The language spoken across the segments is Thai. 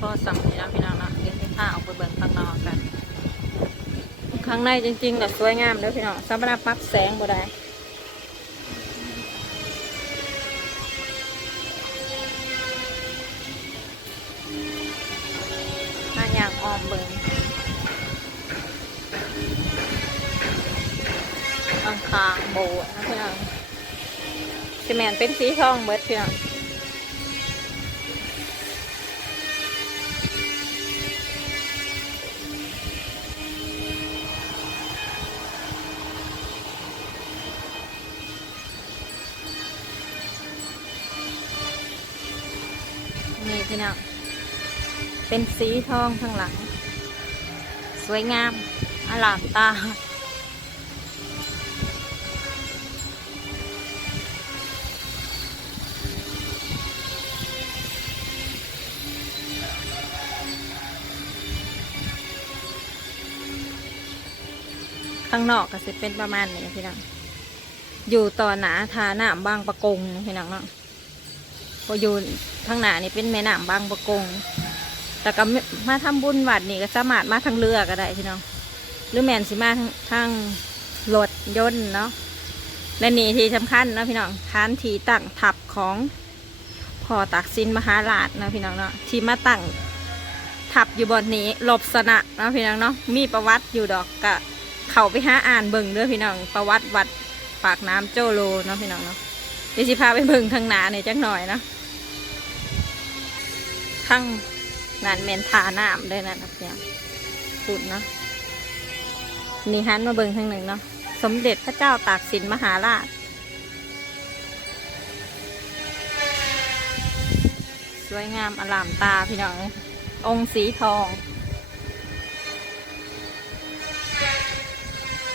พอสำนีแล้วพี่น้องเนาะเดี๋ยวจะพาออกไปเบิ่งข้างนอกกันข้างในจริงๆแบบสวยงามเลยพี่น้องสำหรับปรับแสงบ่ได้มาอย่างออมเบิ่งข้างๆโบสถ์นะพี่น้องซีเมนต์เป็นสีทองเบิดพี่น้องนี่พี่น้องเป็นสีทองข้างหลังสวยงามอลามตาข้างนอกก็จะเป็นประมาณนี้พี่น้องอยู่ต่อหนาทาหนามบางปะกงพี่น้องเนาะพออยู่ทางหนานี่เป็นแม่น้ำบางปะกงแต่ก็มาทำบุญวัดนี่ก็สามารถมาทางเรือก็ได้พี่น้องหรือแมนสิมาทางรถยนต์เนาะและนี่ที่สำคัญนะพี่น้องฐานที่ตั้งทัพของพ่อตากสินมหาราชนะพี่น้องเนาะที่มาตั้งทัพอยู่บนนี้หลบสนะนะพี่น้องเนาะมีประวัติอยู่ดอกกะเข้าไปหาอ่านเบิ่งเด้อพี่น้องประวัติวัดปากน้ำโจโลเนาะพี่น้องเนาะเดี๋ยวสิพาไปเบิ่งทางหนาเนี่ยจักหน่อยนะข้างงานเมนทาน้ำด้วยนะครับเนี่ยสุดเนาะนี่ฮันมาเบิ่งทางหนึ่งเนาะสมเด็จพระเจ้าตากสินมหาราชสวยงามอลามตาพี่น้ององค์สีทอง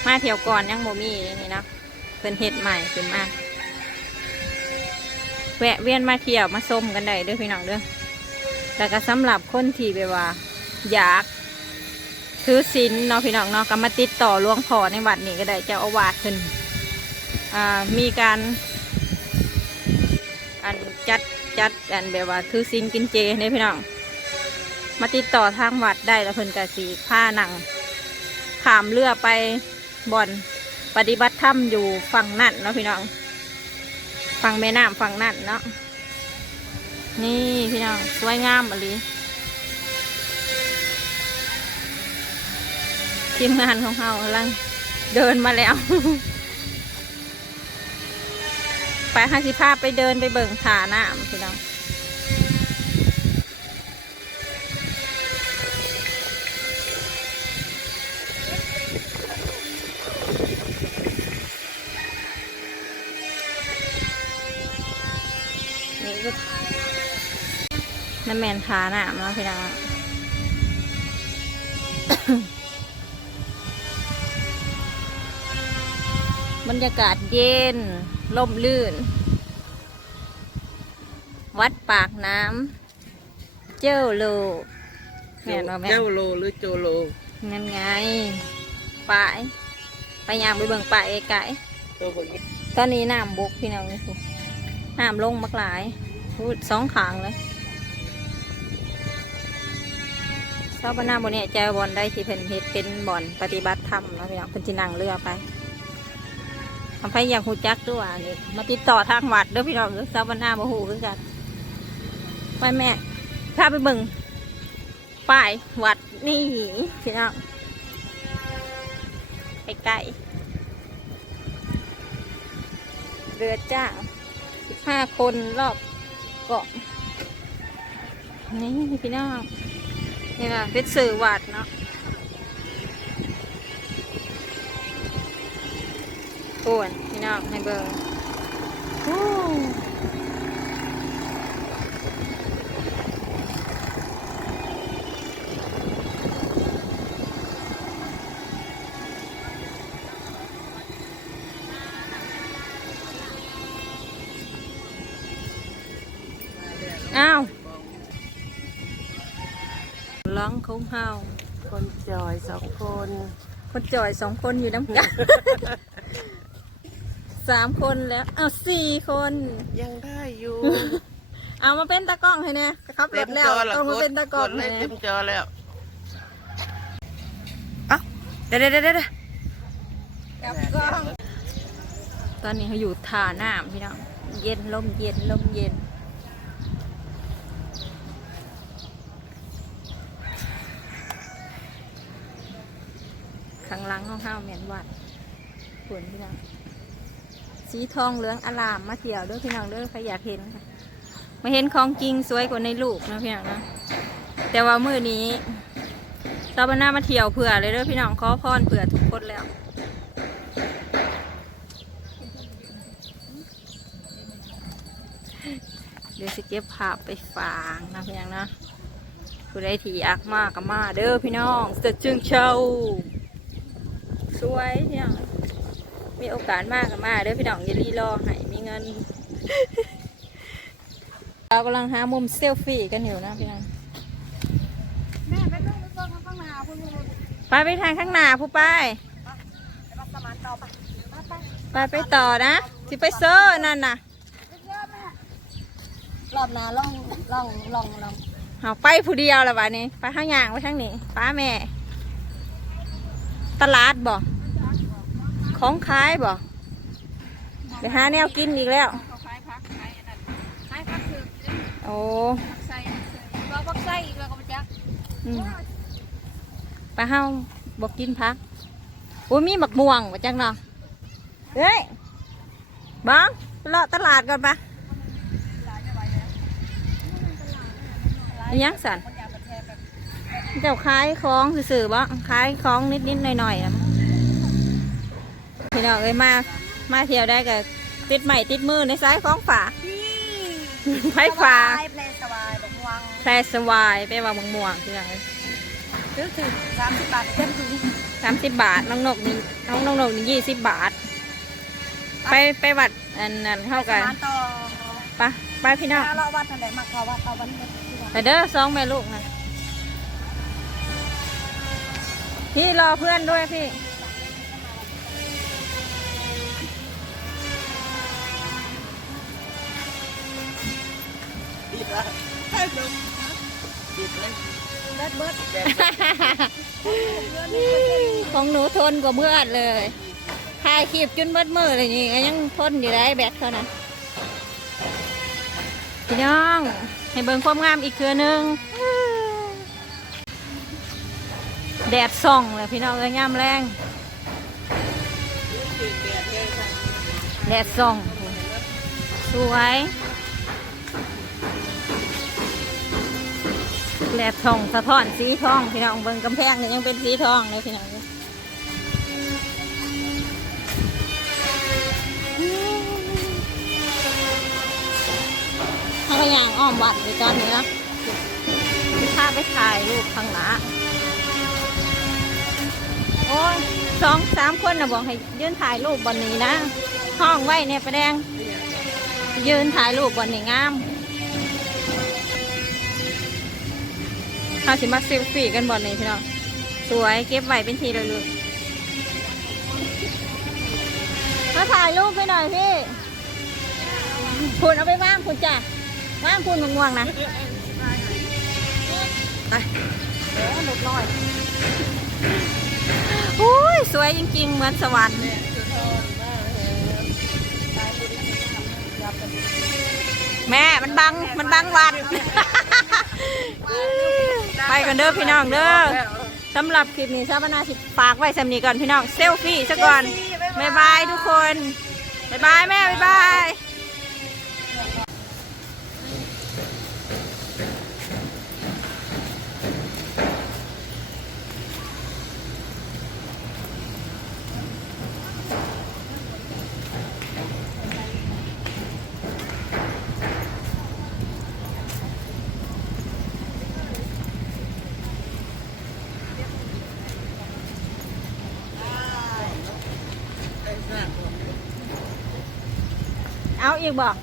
มาเที่ยวก่อนยังโมมี่นี่นะเป็นเห็ดใหม่ขึ้นมาแวะเวียนมาเที่ยวมาชมกันได้เด้อพี่น้องเด้อแต่ก็สำหรับคนที่แบบว่าอยากถือศีลเนาะพี่น้องเนาะก็มาติดต่อหลวงพ่อในวัดนี้ก็ได้เจ้าอาวาสขึ้นมีการจัดอันแบบว่าถือศีลกินเจเนี่ยพี่น้องมาติดต่อทางวัดได้แล้วเพิ่นกะสีผ้าหนังขามเรือไปบ่อนปฏิบัติธรรมอยู่ฝั่งนั่นเนาะพี่น้องฝั่งแม่น้ำฝั่งนั่นเนาะนี่พี่น้องสวยงามอะไรทีมงานของเรากำลังเดินมาแล้ว ไป50 ภาพไปเดินไปเบิ่งฐาน้ำพี่น้องนี่ก็น้ำแมนฐาน้ำแล้วพี่น้อง บรรยากาศเย็นร่มรื่นวัดปากน้ำเจ้าโลแม่นบ่แม่เจ้าโลหรือโจโลนั่นไงไปย่างไปเบิ่งป่าไก่ตอนนี้น้ำบกพี่น้องนี่สิน้ำลงมากหลายพูดสองขางเลยชาวบ้านนาบนเนี่ยเจ้าบอลได้ที่เพิ่นเฮ็ดเป็นบ่อนปฏิบัติธรรมแล้วพี่น้องเพิ่นสินั่งเรือไปทำให้อยากหูจักด้วยนี่มาติดต่อทางวัดเด้อพี่น้องเด้อชาวบ้านนาบ่ฮู้คือกันไปแม่พาไปเบิ่งป้ายวัดนี่พี่น้องใกล้ๆเรือจ้าง15 คนรอบเกาะนี่พี่น้องนี่นะเป็นสื่อวัดเนาะป่วนพี่น้องให้เบิ่งอ้าวร้องของเฮาคนจอย2 คนคนจ่อย2 คนอยู่น้ำกัน 3 คนแล้วเอา4 คนยังได้อยู่ เอามาเป็นตากล้องให้แน่ครับร เต็ ถ ม แล้ จ ว อแล้ว ต้องมาเป็นตากล้อง กดเล ให้ ย แน่ เต็มจอแล้วเอ้าเดี๋ยวตอนนี้เขาอยู่ท่าน้ำพี่น้องเย็นลมเย็นลมเย็นข้างหลังของข้าวเหม็นวัดฝนพี่น้องสีทองเหลืองอลามมาเที่ยวเด้อพี่น้องเด้อใครอยากเห็นค่ะมาเห็นของจริงสวยกว่าในรูปนะพี่น้องนะแต่ว่ามื้อนี้ตาบรรณามาเที่ยวเผื่อเลยเด้อพี่น้องขอพรเผื่อทุกคนแล้วเดี๋ยวสิเก็บภาพไปฝากนะพี่น้องนะผู้ใดที่อยากมาก็มาเด้อพี่น้องเสด็จจึงเชาสวยพี่น้องมีโอกาสมากก็มาเด้อพี่น้องอย่ารีรอให้มีเงิน เรากำลังหามุมเซลฟี่กันอยู่นะพี่น้องแม่ไปเบิ่งข้างหน้าพูดไปทางข้างหน้าผู้ไปไปต่อนะสิไปเซอร์นั่นน่ะรอบหน้าล่องเอาไปผู้เดียวละวันนี้ไปข้างย่างไปทางนี้ป้าแม่ตลาดบ่ของขายบ่เดี๋ยวหาแนวกินอีกแล้วโอ้พักไส้อีกแล้วก็มาจักปลาเฮาบอกกินพักโอ้ยมีหมักม่วงว่าจังเนาะเฮ้ยบ้องไปเลาะตลาดก่อนปะยังสันเจ้าขายของสื่อๆบ้างขายของนิดๆหน่อยๆนะพี่น้องเอ้ยมาเที่ยวได้กับติดใหม่ติดมือในซ้ายของฝาไผ่ฝาแปลสบายบอกวาง แพรสวายไปว่ามังม่วงพี่น้องซื้อถึง30 บาทเต็มถุง30 บาทน้องนกนี่20 บาทไปวัดอันนั้นเข้ากันไปพี่น้อง เราวัดทะเลมาเขาวัดเอาวันนี้ ไปเด้อ2 แม่ลูกนะพี่รอเพื่อนด้วยพี่ของหนูทนกว่าเมื่อเลยถ่ายคลิปจนเบิดมือเลยนี่ยังทนอยู่ได้แบตเขานะพี่น้องให้เบิ่งความงามอีกเทื่อนึงแดดส่องเลยพี่น้องเลยงามแรงแดดส่องสวยแดดส่องสะท้อนสีทองพี่น้องเบิ่งกำแพงนี่ยังเป็นสีทองเลยพี่น้องถ้าก็อย่างอ้อมวัดในตอนนี้นะถ้าไปถ่ายรูปข้างหน้าโอ้ย2-3 คนนะบอกให้ยืนถ่ายรูปบนนี้นะห้องไว้เนี่ยประแดงยืนถ่ายรูปบนนี้งามเขาสิมาเซลฟี่กันบนนี้พี่น้องสวยเก็บไว้เป็นทีระลึกมาถ่ายรูปไปหน่อยพี่คุณเอาไปว่างคุณจ้ะว่างคุณง่วงๆนะไปหลุดน้อยโอ้ยสวยจริงๆเหมือนสวรรค์แม่มันบังวัด ไปกันเด้อพี่น้องเด้อสำหรับคลิปนี้ชาวบ้านนาสิฝากไว้สำนีก่อนพี่น้องเซลฟี่ซะก่อนบ๊ายบายทุกคนบ๊ายบายแม่บ๊ายบายเอาอีกบอก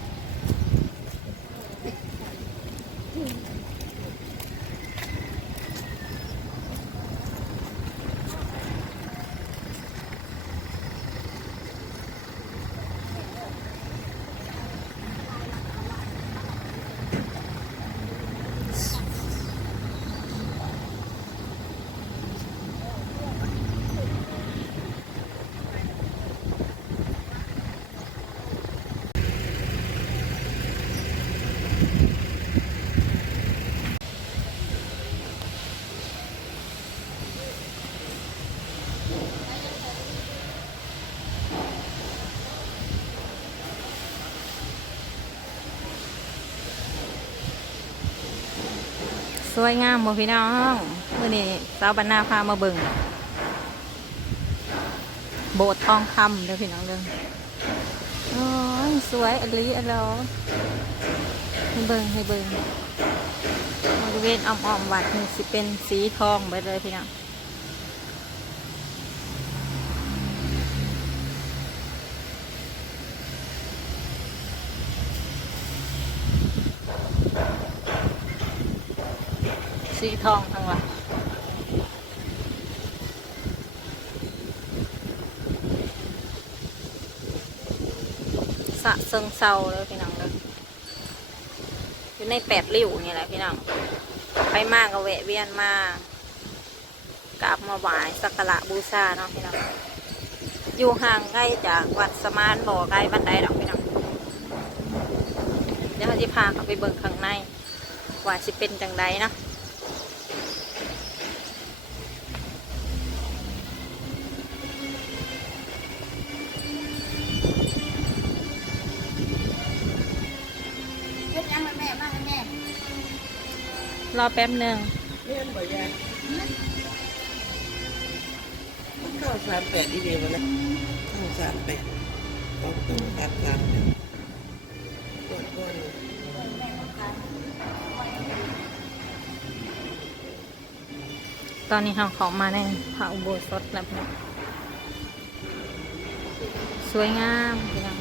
วยงามบ่พี่น้องมื้อนี้สาวบรรณาพามาเบิ่งโบสถ์ทองคำเด้อพี่น้องเด้อโอ้ยสวยอลีอลอให้เบิ่งบริเวณอ้อมๆวัดนี่สิเป็นสีทองไปเลยพี่น้องสีทองทั้งวัดสะเซิงเซาเลยพี่น้องเลยอยู่ใน8 ริ้วนี่แหละพี่น้องไปมากก็แวะเวียนมากราบมาไหว้สักการะบูชาเนาะพี่น้องอยู่ห่างใกล้จากวัดสมานบ่ไกลบันไดดอกพี่น้องเดี๋ยวเราจะพาเขาไปเบิ่งข้างในว่าสิเป็นจังใดเนาะเฮ็ดยังแม่มาให้แม่ รอแป๊บหนึ่ง เล่นบ่ยายเข้า38อีเดียวนะเข้า38ต้อง38เนี่ยก้อน ตอนนี้เราเขามาในพระอุโบสถแล้วพี่น้องสวยงามพี่น้อง